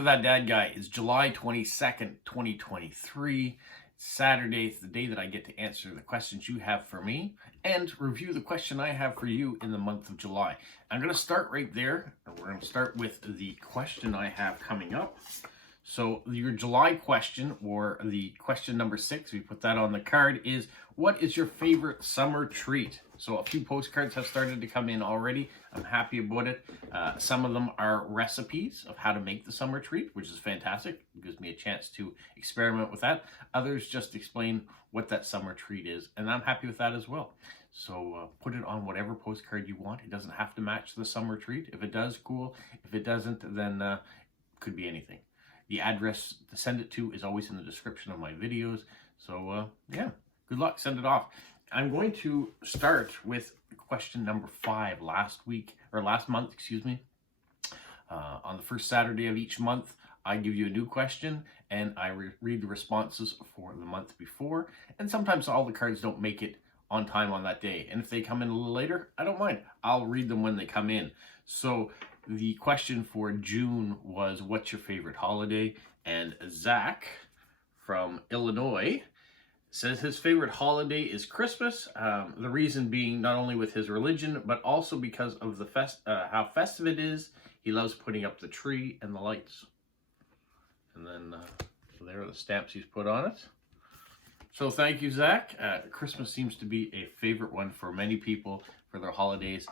to That Dad Guy. It's July 22nd, 2023. Saturday. It's the day that I get to answer the questions you have for me and review the question I have for you in the month of July. I'm going to start right there. We're going to start with the question I have coming up. So your July question, or the question number 6, we put that on the card, is what is your favorite summer treat? So a few postcards have started to come in already. I'm happy about it. Some of them are recipes of how to make the summer treat, which is fantastic. It gives me a chance to experiment with that. Others just explain what that summer treat is, and I'm happy with that as well. So put it on whatever postcard you want. It doesn't have to match the summer treat. If it does, cool. If it doesn't, then it could be anything. The address to send it to is always in the description of my videos. So yeah, good luck. Send it off. I'm going to start with question number 5. Last month, excuse me. On the first Saturday of each month, I give you a new question and I read the responses for the month before. And sometimes all the cards don't make it on time on that day. And if they come in a little later, I don't mind. I'll read them when they come in. So the question for June was, what's your favorite holiday? And Zach from Illinois says his favorite holiday is Christmas. The reason being not only with his religion, but also because of the how festive it is. He loves putting up the tree and the lights. And then so there are the stamps he's put on it. So thank you, Zach. Christmas seems to be a favorite one for many people for their holidays.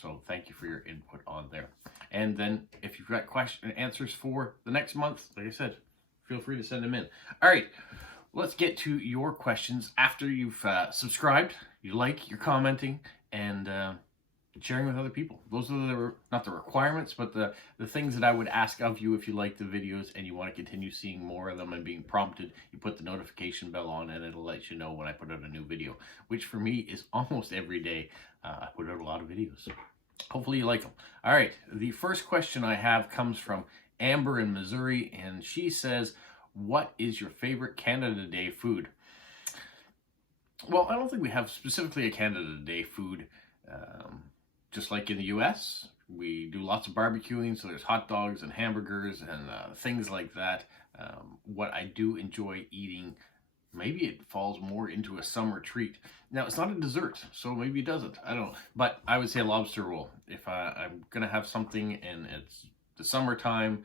So thank you for your input on there. And then if you've got question and answers for the next month, like I said, feel free to send them in. All right, let's get to your questions after you've subscribed, you're commenting, and sharing with other people. Those are not the requirements, but the things that I would ask of you if you like the videos and you want to continue seeing more of them and being prompted. You put the notification bell on and it'll let you know when I put out a new video, which for me is almost every day. I put out a lot of videos. Hopefully you like them. All right, the first question I have comes from Amber in Missouri, and she says, what is your favorite Canada Day food? Well, I don't think we have specifically a Canada Day food. Just like in the US, we do lots of barbecuing, so there's hot dogs and hamburgers and things like that. What I do enjoy eating, maybe it falls more into a summer treat. Now, it's not a dessert, so maybe it doesn't. I don't know. But I would say a lobster roll. If I'm going to have something and it's the summertime,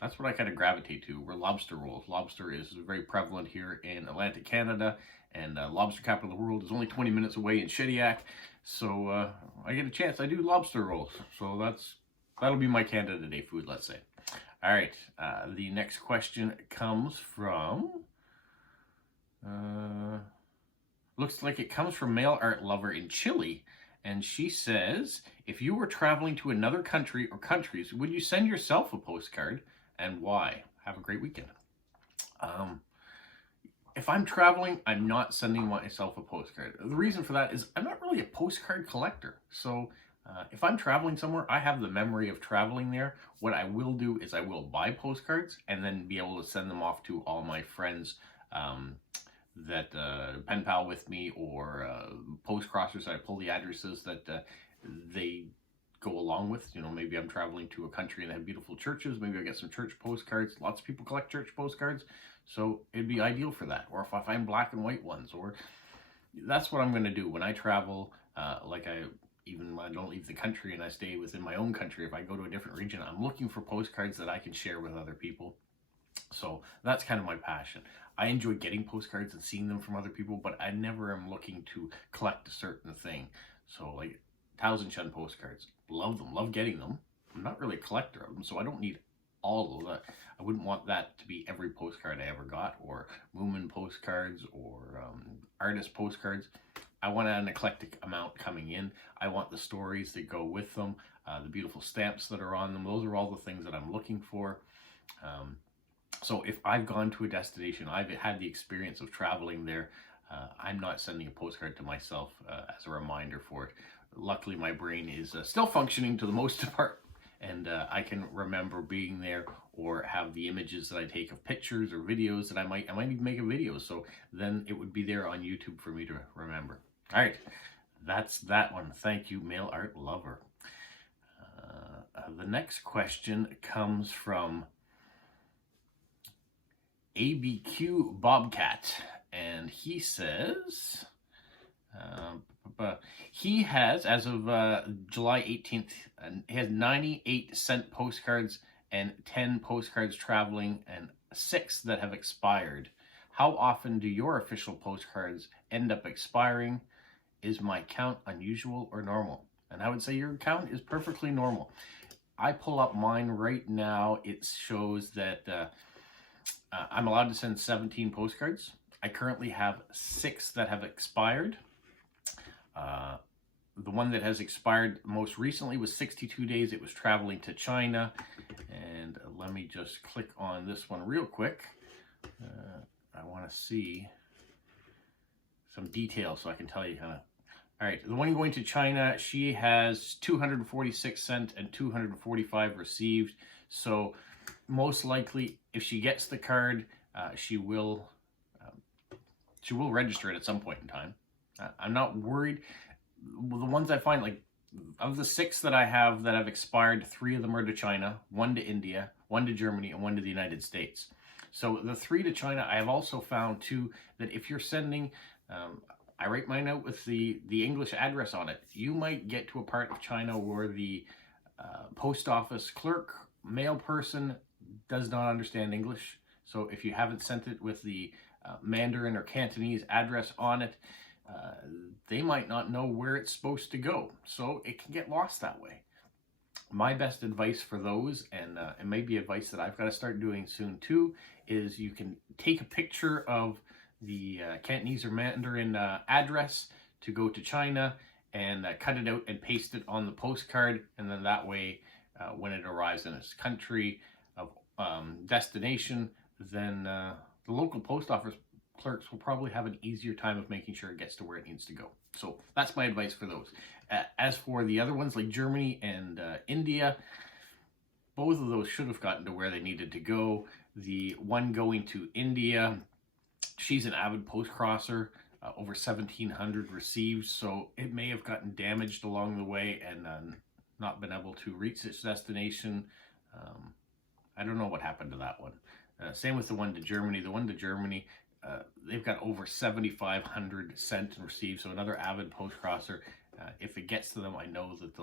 that's what I kind of gravitate to, were lobster rolls. Lobster is very prevalent here in Atlantic Canada, and lobster capital of the world is only 20 minutes away in Shediac. So I get a chance. I do lobster rolls. So that'll be my Canada Day food, let's say. All right. The next question comes from... looks like it comes from Mail Art Lover in Chile. And she says, if you were traveling to another country or countries, would you send yourself a postcard, and why? Have a great weekend. If I'm traveling, I'm not sending myself a postcard. The reason for that is I'm not really a postcard collector. So if I'm traveling somewhere, I have the memory of traveling there. What I will do is I will buy postcards and then be able to send them off to all my friends that pen pal with me, or postcrossers. I pull the addresses that they go along with. You know, maybe I'm traveling to a country and they have beautiful churches. Maybe I get some church postcards. Lots of people collect church postcards, so it'd be ideal for that. Or if I find black and white ones, or that's what I'm going to do when I travel. Even when I don't leave the country and I stay within my own country, if I go to a different region, I'm looking for postcards that I can share with other people. So that's kind of my passion. I enjoy getting postcards and seeing them from other people, but I never am looking to collect a certain thing. So like Thousand Shun postcards, love them, love getting them. I'm not really a collector of them, so I don't need all of that. I wouldn't want that to be every postcard I ever got, or Moomin postcards, or artist postcards. I want an eclectic amount coming in. I want the stories that go with them, the beautiful stamps that are on them. Those are all the things that I'm looking for. So if I've gone to a destination, I've had the experience of traveling there, I'm not sending a postcard to myself as a reminder for it. Luckily, my brain is still functioning to the most part, and I can remember being there, or have the images that I take of pictures or videos that I might even make a video, so then it would be there on YouTube for me to remember. All right, that's that one. Thank you, Mail Art Lover. The next question comes from ABQ Bobcat, and he says he has, as of July 18th, he has 98 sent postcards and 10 postcards traveling and 6 that have expired. How often do your official postcards end up expiring? Is my count unusual or normal? And I would say your count is perfectly normal. I pull up mine right now. It shows that I'm allowed to send 17 postcards. I currently have 6 that have expired. The one that has expired most recently was 62 days. It was traveling to China. And let me just click on this one real quick. I want to see some details so I can tell you kind of. All right, the one going to China, she has 246 sent and 245 received. So most likely, if she gets the card, she will register it at some point in time. I'm not worried. The ones I find, like, of the 6 that I have that have expired, 3 of them are to China, 1 to India, 1 to Germany, and 1 to the United States. So the 3 to China, I have also found too that if you're sending, I write mine out with the English address on it. You might get to a part of China where the post office clerk, mail person, does not understand English. So if you haven't sent it with the Mandarin or Cantonese address on it, they might not know where it's supposed to go. So it can get lost that way. My best advice for those, and it may be advice that I've got to start doing soon too, is you can take a picture of the Cantonese or Mandarin address to go to China and cut it out and paste it on the postcard, and then that way when it arrives in its country of destination, then the local post office clerks will probably have an easier time of making sure it gets to where it needs to go. So that's my advice for those. As for the other ones like Germany and India, both of those should have gotten to where they needed to go. The one going to India, she's an avid postcrosser, over 1,700 received, so it may have gotten damaged along the way and not been able to reach its destination. I don't know what happened to that one. Same with the one to Germany. The one to Germany, they've got over 7,500 sent and received, so another avid postcrosser. If it gets to them, I know that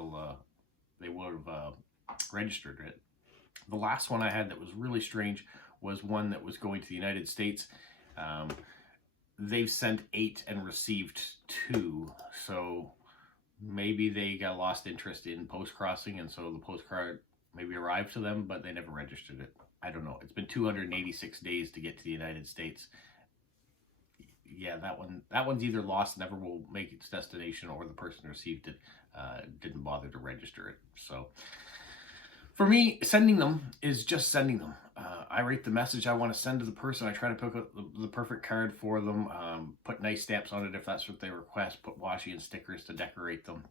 they would have registered it. The last one I had that was really strange was one that was going to the United States. They've sent 8 and received 2, so maybe they got lost interest in postcrossing, and so the postcard maybe arrived to them, but they never registered it. I don't know. It's been 286 days to get to the United States. Yeah, that one's either lost, never will make its destination, or the person who received it didn't bother to register it. So for me, sending them is just sending them. I write the message I want to send to the person. I try to pick up the perfect card for them, put nice stamps on it if that's what they request, put washi and stickers to decorate them.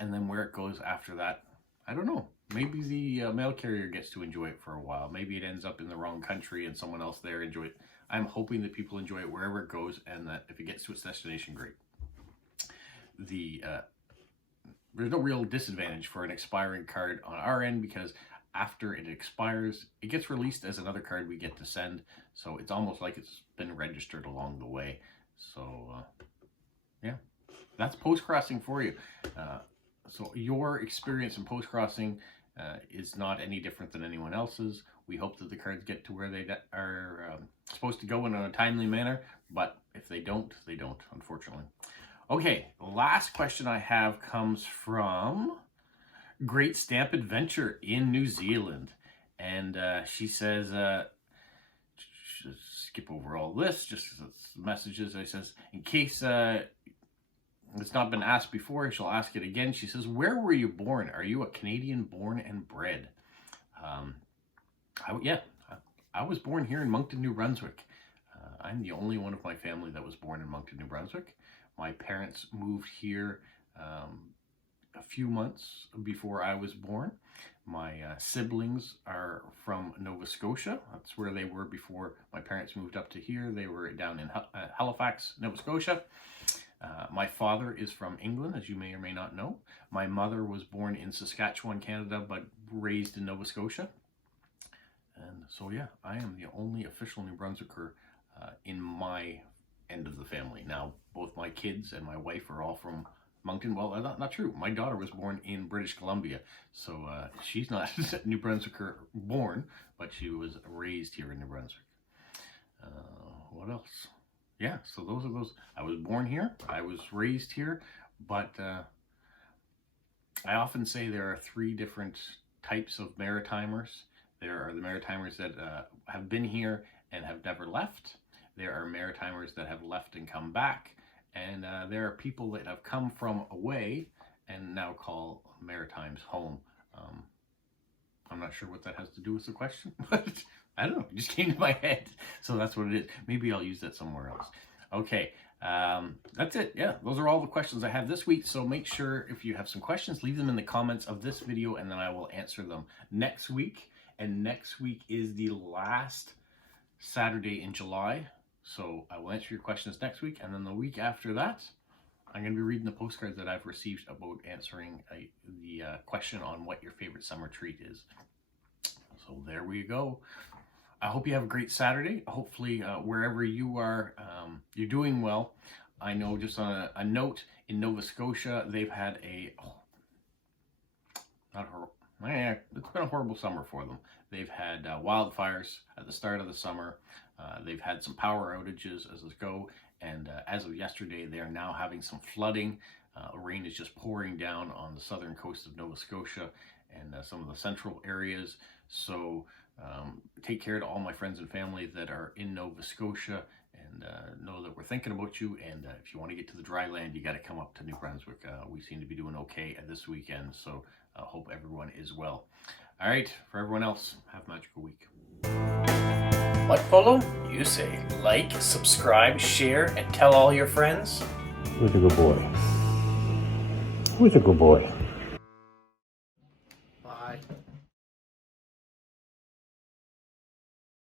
And then where it goes after that, I don't know. Maybe the mail carrier gets to enjoy it for a while. Maybe it ends up in the wrong country and someone else there enjoy it. I'm hoping that people enjoy it wherever it goes, and that if it gets to its destination, great. There's no real disadvantage for an expiring card on our end, because after it expires, it gets released as another card we get to send. So it's almost like it's been registered along the way. So yeah, that's postcrossing for you. So your experience in postcrossing is not any different than anyone else's. We hope that the cards get to where they are supposed to go in a timely manner, but if they don't, they don't, unfortunately. Okay, the last question I have comes from Great Stamp Adventure in New Zealand. And she says, skip over all this, just messages. I says, in case it's not been asked before, she'll ask it again. She says, where were you born? Are you a Canadian born and bred? I was born here in Moncton, New Brunswick. I'm the only one of my family that was born in Moncton, New Brunswick. My parents moved here a few months before I was born. My siblings are from Nova Scotia. That's where they were before my parents moved up to here. They were down in Halifax, Nova Scotia. My father is from England, as you may or may not know. My mother was born in Saskatchewan, Canada, but raised in Nova Scotia. And so, yeah, I am the only official New Brunswicker in my end of the family. Now, both my kids and my wife are all from Moncton. Well, not true. My daughter was born in British Columbia, so she's not New Brunswicker born, but she was raised here in New Brunswick. What else? Yeah, so those are those. I was born here, I was raised here, but I often say there are 3 different types of Maritimers. There are the Maritimers that have been here and have never left. There are Maritimers that have left and come back. And there are people that have come from away and now call Maritimes home. I'm not sure what that has to do with the question, but I don't know. It just came to my head. So that's what it is. Maybe I'll use that somewhere else. Okay, that's it. Yeah, those are all the questions I have this week. So make sure if you have some questions, leave them in the comments of this video, and then I will answer them next week. And next week is the last Saturday in July. So I will answer your questions next week. And then the week after that, I'm going to be reading the postcards that I've received about answering the question on what your favorite summer treat is. So there we go. I hope you have a great Saturday. Hopefully, wherever you are, you're doing well. I know, just on a note, in Nova Scotia, they've had it's been a horrible summer for them. They've had wildfires at the start of the summer. They've had some power outages as it go. And as of yesterday, they are now having some flooding. Rain is just pouring down on the southern coast of Nova Scotia and some of the central areas. So take care to all my friends and family that are in Nova Scotia, and know that we're thinking about you. And if you want to get to the dry land, you got to come up to New Brunswick. We seem to be doing okay this weekend, so I hope everyone is well. All right, for everyone else, have a magical week. What, Polo? You say like, subscribe, share, and tell all your friends? Who's a good boy? Who's a good boy? Bye.